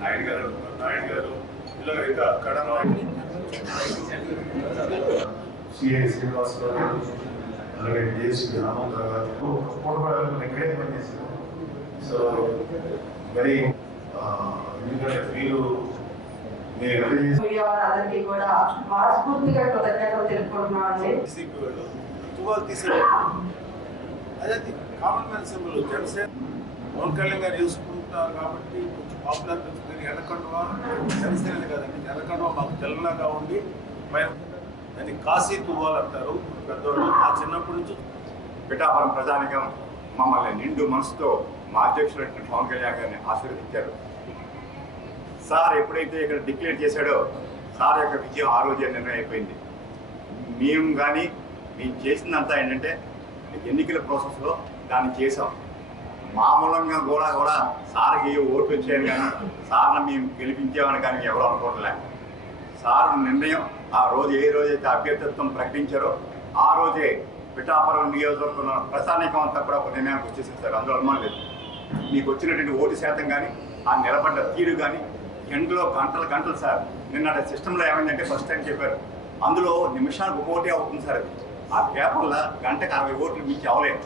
నాయుడు గారు ఇలా ఇంకా కడన సిఐ శ్రీనివాస్ గారు అలాగే డిఎస్పీ ఆనందరావు గారు ఇక్కడే పనిచేశారు. సో వెరీ ఎందుకంటే మీరు అందరికీ కూడా మనస్ఫూర్తిగా కృతజ్ఞతలు తెలుపుకుంటున్నామండి. తువాలు తీసే అదే common man symbol Janasena Pawan Kalyan గారు చూసుకుంటారు కాబట్టి కొంచెం పాపులర్ పెంచుతుంది. ఎర్రకండువా జనసేన కదండి, ఎర్రకండువా మాకు తెల్లలాగా ఉండి దాన్ని కాశీ తువ్వాలు అంటారు పెద్దవాళ్ళు. ఆ చిన్నప్పటి నుంచి పిఠాపురం ప్రజానికం మమ్మల్ని నిండు మనసుతో మా అధ్యక్షుడు పవన్ కళ్యాణ్ గారిని ఆశీర్వదించారు. సార్ ఎప్పుడైతే ఇక్కడ డిక్లేర్ చేశాడో సార్ యొక్క విజయం ఆ రోజే నిర్ణయం అయిపోయింది. మేము చేసిందంతా ఏంటంటే ఎన్నికల ప్రాసెస్లో దాన్ని చేసాం. మామూలంగా కూడా సార్కి ఓటు వచ్చాయని కానీ సార్ని మేము గెలిపించామని కానీ ఎవరు అనుకోవట్లే. సార్ నిర్ణయం ఆ రోజు ఏ రోజైతే అభ్యర్థిత్వం ప్రకటించారో ఆ రోజే పిఠాపురం నియోజకవర్గంలో ప్రజానీకం అంతా కూడా ఒక నిర్ణయానికి వచ్చేసింది సార్. అందులో అనుమానం లేదు. మీకు వచ్చినటువంటి ఓటు శాతం కానీ ఆ నిలబడ్డ తీరు కానీ ఎండలో గంటలు సార్. నిన్న సిస్టంలో ఏమైందంటే ఫస్ట్ టైం చెప్పారు, అందులో నిమిషానికి ఒక ఓటే అవుతుంది సార్. అది ఆ పేపర్లో గంటకు 60 ఓట్లు మీకు అవ్వలేదు.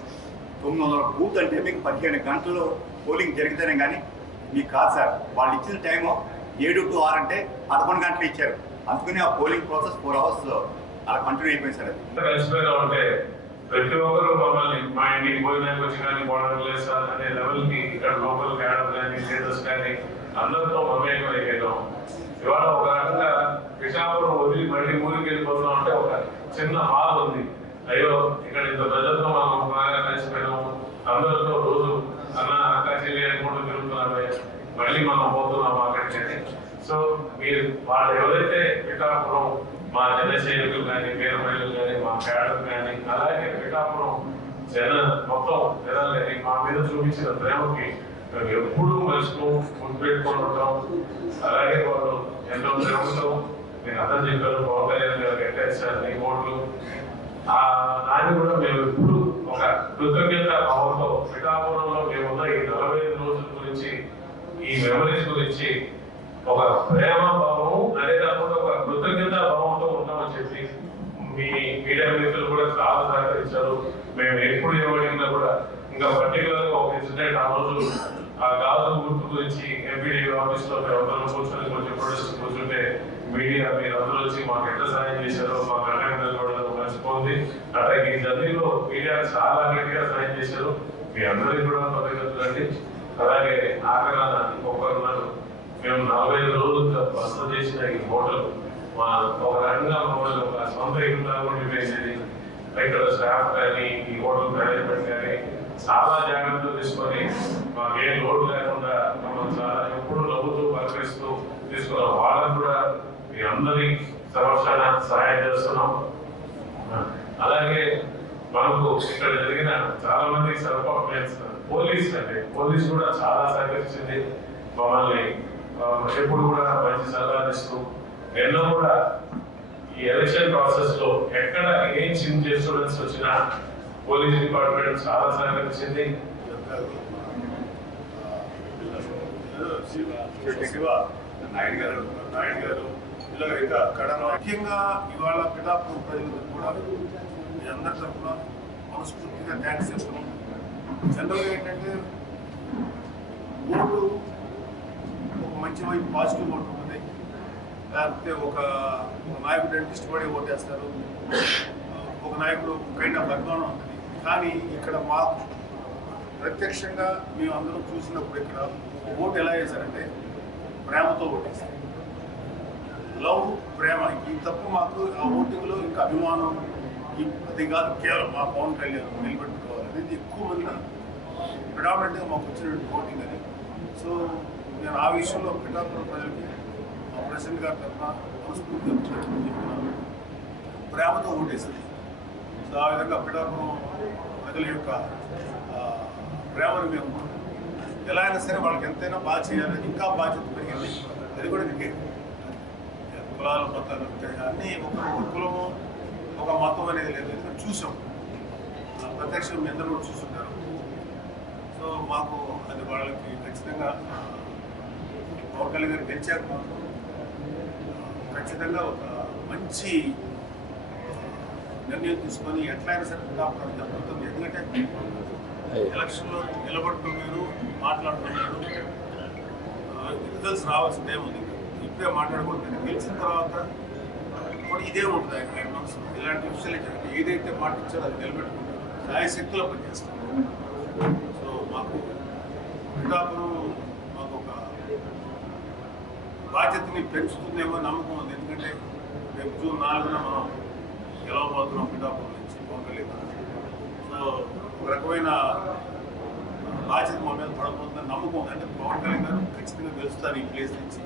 900 బూత్ అంటే మీకు 15 గంటలు పోలింగ్ జరిగితేనే కానీ మీకు కాదు సార్. వాళ్ళు ఇచ్చిన టైము 7 to 6 అంటే 11 గంటలు ఇచ్చారు. అందుకని ఆ పోలింగ్ ప్రాసెస్ 4 hours అలా కంటిన్యూ అయిపోయింది సార్. అది ప్రతి ఒక్కరు మమ్మల్ని మా ఇంటికి భోజనానికి వచ్చి కానీ బోర్డర్ లేదు సార్ అనే లెవెల్కి ఇక్కడ లోకల్ క్యాడర్ కానీ లీడర్స్ కానీ అందరితో మమేకం అయిపోయాం. ఇవాళ ఒక రకంగా పిఠాపురం వదిలి మళ్ళీ ఊరికి వెళ్ళిపోతున్నాం అంటే ఒక చిన్న బాధ ఉంది. అయ్యో ఇక్కడ ఇంత ప్రజలతో మనం బాగా కలిసిపోయినాము, అందరితో రోజు అన్న అక్కాచెల్లి అనుకుంటూ తిరుగుతున్నామే, మళ్ళీ మనం పోతున్నాము అక్కడికి. సో మీరు వాళ్ళు ఎవరైతే పిఠాపురం మా జన సైనికులు కానీ వీరమహిళలు కానీ మా క్యాడర్ కానీ అలాగే పిఠాపురం మొత్తం జనాలు కానీ మా మీద చూపించిన ప్రేమకి మేము ఎప్పుడూ మనుషులు గుర్తుపెట్టుకొని ఉంటాం. అలాగే వాళ్ళు ఎంతో ప్రేమతో నేను అర్థం చెప్పారు పవన్ కళ్యాణ్ గారు కట్టేసారు ఈ ఓట్లు. దాన్ని కూడా మేము ఎప్పుడు ఒక కృతజ్ఞత భావంతో పిఠాపురంలో మేమున్న ఈ 45 రోజుల గురించి ఈ మెమరీస్ గురించి ఒక ప్రేమ భావము అదే కాకుండా ఒక కృతజ్ఞత భావంతో ఉంటామని చెప్పి మీ మీడియా మిత్రులు కూడా చాలా సహకరించారు. మేము ఎప్పుడు ఏమడిగినా కూడా ఇంకా పర్టికులర్ గా ఒక ఇన్సిడెంట్ ఆ రోజు ఆ గాజు గుర్తు గురించి ఎంపీడీ ఆఫీస్ లో అందరం కూర్చొని కొంచెం ప్రొడక్ట్స్ కూర్చుంటే మీడియా మీరు అందరూ వచ్చి మాకు ఎట్లా సహాయం చేశారో మా కళ్యాణ్ కూడా మర్చిపోయింది. అట్లాగే ఈ జర్నీలో మీడియా చాలా గట్టిగా సహాయం చేశారు. మీ అందరికీ కూడా కృతజ్ఞతలండి. అలాగే ఆఖరణ ఇంకొకరున్నారు, మేము 45 రోజులు బస చేసిన ఈ హోటల్ మా ఒక రకంగా మమ్మల్ని ఒక సొంత ఇల్లుగా ఉండిపోయింది. ఇక్కడ స్టాఫ్ కానీ ఈ హోటల్ మేనేజ్మెంట్ కానీ చాలా జాగ్రత్తలు తీసుకొని మాకేం లోటు లేకుండా మమ్మల్ని చాలా ఎప్పుడు నవ్వుతూ పలకరిస్తూ తీసుకున్నాం. వాళ్ళని కూడా మీ అందరి సంరక్షణ సహాయం చేస్తున్నాం. అలాగే మనకు ఇక్కడ జరిగిన చాలా మంది పోలీస్ కూడా చాలా సహకరించింది. మమ్మల్ని ఎప్పుడు కూడా మంచి సలహాలు ఇస్తూ ఎన్నో కూడా ఈ ఎలక్షన్ ప్రాసెస్ లో ఎక్కడ ఏం చిన్న చేస్తుండల్సి వచ్చినా పోలీస్ డిపార్ట్మెంట్ చాలా సహకరించింది. నాయుడు గారు ఇలా ఇంకా కడన ముఖ్యంగా ఇవాళ పిఠాపురం ప్రజలకు కూడా మీ అందరి తరఫున మనస్ఫూర్తిగా థ్యాంక్స్ చెప్తున్నాం. జనరల్గా ఏంటంటే ఓటు ఒక మంచి వైపు పాజిటివ్ ఓటు ఉంటుంది, లేకపోతే ఒక నాయకుడు అంటే ఇష్టపడి ఓటేస్తారు, ఒక నాయకుడు కైండ్ ఆఫ్ అభిమానం ఉంటుంది. కానీ ఇక్కడ మాకు ప్రత్యక్షంగా మేము అందరం చూసినప్పుడు ఇక్కడ ఓటు ఎలా వేశారంటే ప్రేమతో ఓటేస్తారు. లవ్, ప్రేమ ఈ తప్ప మాకు ఆ ఓటింగ్లో ఇంకా అభిమానం అది కాదు. కేవలం మా పవన్ కళ్యాణ్ నిలబెట్టుకోవాలి అనేది ఎక్కువ మంది ప్రిడామినెంట్గా మాకు వచ్చినటువంటి ఓటింగ్ అది. సో నేను ఆ విషయంలో పిఠాపురం ప్రజలకి మా ప్రెసిడెంట్ గారి తరఫున మనస్ఫూర్తిగా చెప్తున్నాను, ప్రేమతో ఓటేసింది. సో ఆ విధంగా పిఠాపురం ప్రజల యొక్క ప్రేమను మేము ఎలా అయినా సరే వాళ్ళకి ఎంతైనా బాగా చేయాలని ఇంకా బాధ్యత పెరిగింది. అది కూడా నీకే కులాలు మతాలు అన్నీ ఒక కులము ఒక మతం అనేది లేదు. ఎందుకంటే చూసాం ప్రత్యక్షం మీ అందరూ కూడా చూస్తుంటారు. సో మాకు అది వాళ్ళకి ఖచ్చితంగా పవన్ కళ్యాణ్ గారు గెలిచాక మాకు ఖచ్చితంగా ఒక మంచి నిర్ణయం తీసుకొని ఎట్లయినా సరే పిఠాపురం జరుగుతుంది. ఎందుకంటే ఎలక్షన్లో నిలబడుతున్నారు, మాట్లాడుతున్నారు, రిజల్ట్స్ రావాల్సిందే ఉంది. ఇప్పుడే మాట్లాడుకుంటున్నారు. గెలిచిన తర్వాత కూడా ఇదే ఉంటుంది ఆయన మనసు. ఇలాంటి విషయాలు జరిగితే ఏదైతే మాట ఇచ్చారో అది నిలబెట్టుకుంటారు, శాయశక్తిలో పనిచేస్తారు. సో మాకు పిఠాపురం మాకు ఒక బాధ్యతని పెంచుతుందేమో నమ్మకం ఉంది. ఎందుకంటే రేపు జూన్ 4న మనం గెలవబోతున్నాం పిఠాపురం నుంచి పవన్ కళ్యాణ్ గారు. సో ఒక రకమైన బాధ్యత మా మీద పడబోతుందని నమ్మకం ఉంది. అంటే పవన్ కళ్యాణ్ గారు ఖచ్చితంగా గెలుస్తారు ఈ ప్లేస్ నుంచి.